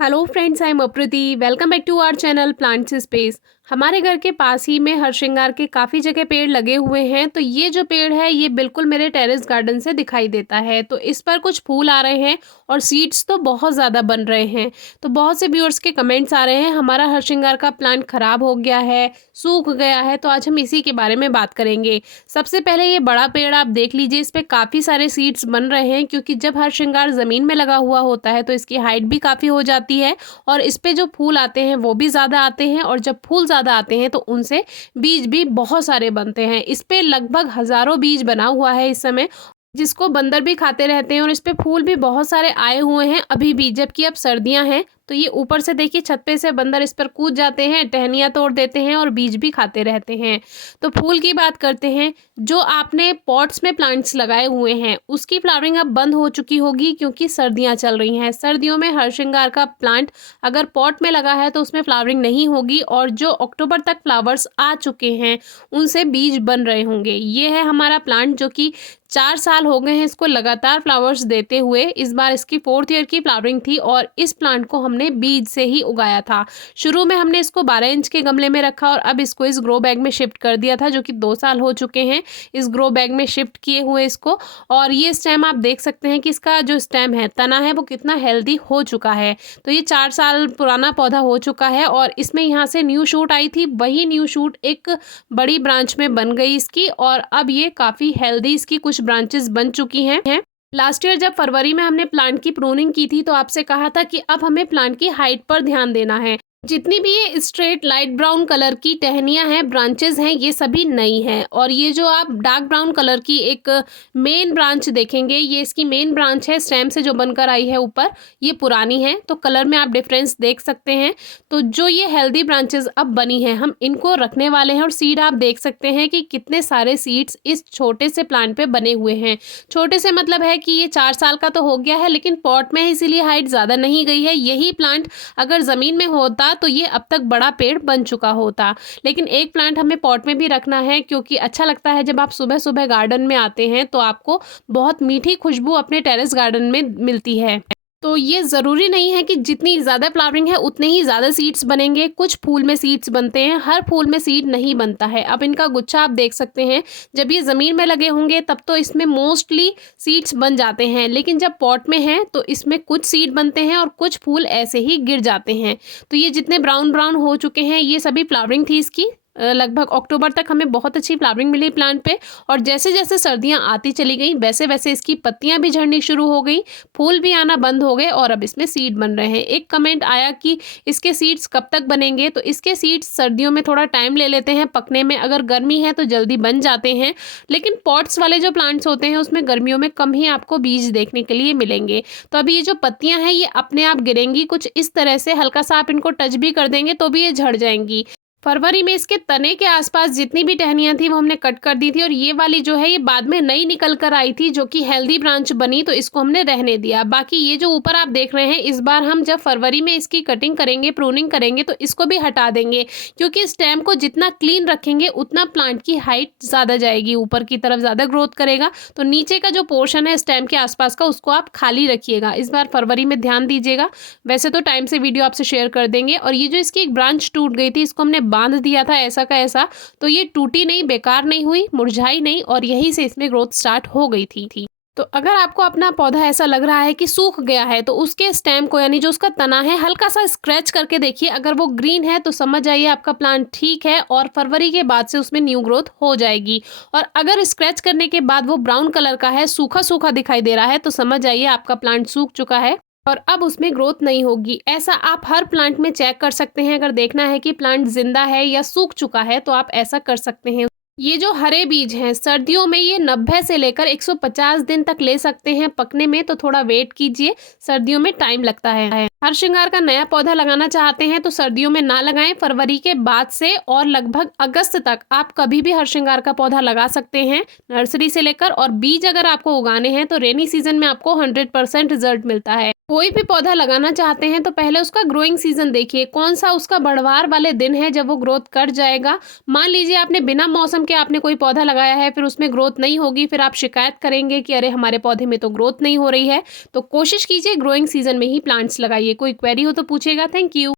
Hello friends, I am Apriti. Welcome back to our channel plants space. हमारे घर के पास ही में हरश्रृंगार के काफ़ी जगह पेड़ लगे हुए हैं। तो ये जो पेड़ है ये बिल्कुल मेरे टेरेस गार्डन से दिखाई देता है। तो इस पर कुछ फूल आ रहे हैं और सीड्स तो बहुत ज़्यादा बन रहे हैं। तो बहुत से व्यूअर्स के कमेंट्स आ रहे हैं हमारा हरश्रृंगार का प्लांट ख़राब हो गया है, सूख गया है। तो आज हम इसी के बारे में बात करेंगे। सबसे पहले ये बड़ा पेड़ आप देख लीजिए, इस पर काफ़ी सारे सीड्स बन रहे हैं क्योंकि जब हरश्रृंगार ज़मीन में लगा हुआ होता है तो इसकी हाइट भी काफ़ी हो जाती है और इस पे जो फूल आते हैं वो भी ज़्यादा आते हैं। और जब फूल ज़्यादा आते हैं तो उनसे बीज भी बहुत सारे बनते हैं। इस पे लगभग हज़ारों बीज बना हुआ है इस समय, जिसको बंदर भी खाते रहते हैं। और इस पे फूल भी बहुत सारे आए हुए हैं अभी भी, जबकि अब सर्दियां हैं। तो ये ऊपर से देखिए छत पे से बंदर इस पर कूद जाते हैं, टहनियाँ तोड़ देते हैं और बीज भी खाते रहते हैं। तो फूल की बात करते हैं। जो आपने पॉट्स में प्लांट्स लगाए हुए हैं उसकी फ्लावरिंग अब बंद हो चुकी होगी क्योंकि सर्दियां चल रही हैं। सर्दियों में हरश्रृंगार का प्लांट अगर पॉट में लगा है तो उसमें फ्लावरिंग नहीं होगी और जो अक्टूबर तक फ्लावर्स आ चुके हैं उनसे बीज बन रहे होंगे। ये है हमारा प्लांट जो कि 4 साल हो गए हैं इसको लगातार फ्लावर्स देते हुए। इस बार इसकी 4th ईयर की फ्लावरिंग थी और इस प्लांट को हमने बीज से ही उगाया था। शुरू में हमने इसको 12 इंच के गमले में रखा और अब इसको इस ग्रो बैग में शिफ्ट कर दिया था, जो कि 2 साल हो चुके हैं इस ग्रो बैग में शिफ्ट किए हुए इसको। और ये स्टेम आप देख सकते हैं कि इसका जो स्टेम है, तना है, वो कितना हेल्दी हो चुका है। तो ये 4 साल पुराना पौधा हो चुका है और इसमें यहाँ से न्यू शूट आई थी, वही न्यू शूट एक बड़ी ब्रांच में बन गई इसकी और अब ये काफ़ी हेल्दी इसकी कुछ ब्रांचेस बन चुकी हैं। लास्ट ईयर जब फरवरी में हमने प्लांट की प्रूनिंग की थी तो आपसे कहा था कि अब हमें प्लांट की हाइट पर ध्यान देना है। जितनी भी ये स्ट्रेट लाइट ब्राउन कलर की टहनियाँ हैं, ब्रांचेस हैं, ये सभी नई हैं। और ये जो आप डार्क ब्राउन कलर की एक मेन ब्रांच देखेंगे, ये इसकी मेन ब्रांच है स्टेम से जो बनकर आई है ऊपर, ये पुरानी है। तो कलर में आप डिफरेंस देख सकते हैं। तो जो ये हेल्दी ब्रांचेस अब बनी हैं हम इनको रखने वाले हैं। और सीड आप देख सकते हैं कि कितने सारे सीड्स इस छोटे से प्लांट पे बने हुए हैं। छोटे से मतलब है कि ये 4 साल का तो हो गया है लेकिन पॉट में है इसीलिए हाइट ज़्यादा नहीं गई है। यही प्लांट अगर ज़मीन में होता तो ये अब तक बड़ा पेड़ बन चुका होता। लेकिन एक प्लांट हमें पॉट में भी रखना है क्योंकि अच्छा लगता है जब आप सुबह सुबह गार्डन में आते हैं तो आपको बहुत मीठी खुशबू अपने टेरेस गार्डन में मिलती है। तो ये ज़रूरी नहीं है कि जितनी ज़्यादा फ्लावरिंग है उतने ही ज़्यादा सीड्स बनेंगे। कुछ फूल में सीड्स बनते हैं, हर फूल में सीड नहीं बनता है। अब इनका गुच्छा आप देख सकते हैं, जब ये ज़मीन में लगे होंगे तब तो इसमें मोस्टली सीड्स बन जाते हैं, लेकिन जब पॉट में हैं तो इसमें कुछ सीड बनते हैं और कुछ फूल ऐसे ही गिर जाते हैं। तो ये जितने ब्राउन ब्राउन हो चुके हैं ये सभी फ्लावरिंग थी इसकी। लगभग अक्टूबर तक हमें बहुत अच्छी फ्लावरिंग मिली प्लांट पे। और जैसे जैसे सर्दियां आती चली गई वैसे वैसे इसकी पत्तियां भी झड़नी शुरू हो गई, फूल भी आना बंद हो गए और अब इसमें सीड बन रहे हैं। एक कमेंट आया कि इसके सीड्स कब तक बनेंगे, तो इसके सीड्स सर्दियों में थोड़ा टाइम ले लेते हैं पकने में। अगर गर्मी है तो जल्दी बन जाते हैं, लेकिन पॉट्स वाले जो प्लांट्स होते हैं उसमें गर्मियों में कम ही आपको बीज देखने के लिए मिलेंगे। तो अभी ये जो पत्तियां हैं ये अपने आप गिरेंगी कुछ इस तरह से, हल्का सा आप इनको टच भी कर देंगे तो भी ये झड़ जाएंगी। फरवरी में इसके तने के आसपास जितनी भी टहनियां थी वो हमने कट कर दी थी और ये वाली जो है ये बाद में नई निकल कर आई थी जो कि हेल्दी ब्रांच बनी, तो इसको हमने रहने दिया। बाकी ये जो ऊपर आप देख रहे हैं इस बार हम जब फरवरी में इसकी कटिंग करेंगे, प्रूनिंग करेंगे, तो इसको भी हटा देंगे क्योंकि स्टेम को जितना क्लीन रखेंगे उतना प्लांट की हाइट ज़्यादा जाएगी, ऊपर की तरफ ज़्यादा ग्रोथ करेगा। तो नीचे का जो पोर्शन है स्टेम के आसपास का उसको आप खाली रखिएगा। इस बार फरवरी में ध्यान दीजिएगा। वैसे तो टाइम से वीडियो आपसे शेयर कर देंगे। और ये जो इसकी एक ब्रांच टूट गई थी इसको हमने बांध दिया था ऐसा का ऐसा, तो ये टूटी नहीं, बेकार नहीं हुई, मुरझाई नहीं और यहीं से इसमें ग्रोथ स्टार्ट हो गई थी। तो अगर आपको अपना पौधा ऐसा लग रहा है कि सूख गया है तो उसके स्टेम को यानी जो उसका तना है हल्का सा स्क्रैच करके देखिए। अगर वो ग्रीन है तो समझ जाइए आपका प्लांट ठीक है और फरवरी के बाद से उसमें न्यू ग्रोथ हो जाएगी। और अगर स्क्रैच करने के बाद वो ब्राउन कलर का है, सूखा सूखा दिखाई दे रहा है, तो समझ जाइए आपका प्लांट सूख चुका है और अब उसमें ग्रोथ नहीं होगी। ऐसा आप हर प्लांट में चेक कर सकते हैं। अगर देखना है कि प्लांट जिंदा है या सूख चुका है तो आप ऐसा कर सकते हैं। ये जो हरे बीज हैं सर्दियों में ये 90 से लेकर 150 दिन तक ले सकते हैं पकने में, तो थोड़ा वेट कीजिए, सर्दियों में टाइम लगता है। हरश्रृंगार का नया पौधा लगाना चाहते हैं तो सर्दियों में ना लगाएं, फरवरी के बाद से और लगभग अगस्त तक आप कभी भी हरश्रृंगार का पौधा लगा सकते हैं नर्सरी से लेकर। और बीज अगर आपको उगाने हैं तो रेनी सीजन में आपको 100% रिजल्ट मिलता है। कोई भी पौधा लगाना चाहते हैं तो पहले उसका ग्रोइंग सीजन देखिए, कौन सा उसका बढ़वार वाले दिन है जब वो ग्रोथ कर जाएगा। मान लीजिए आपने बिना मौसम के आपने कोई पौधा लगाया है, फिर उसमें ग्रोथ नहीं होगी, फिर आप शिकायत करेंगे कि अरे हमारे पौधे में तो ग्रोथ नहीं हो रही है। तो कोशिश कीजिए ग्रोइंग सीजन में ही प्लांट्स लगाइए। कोई क्वेरी हो तो पूछेगा। Thank you.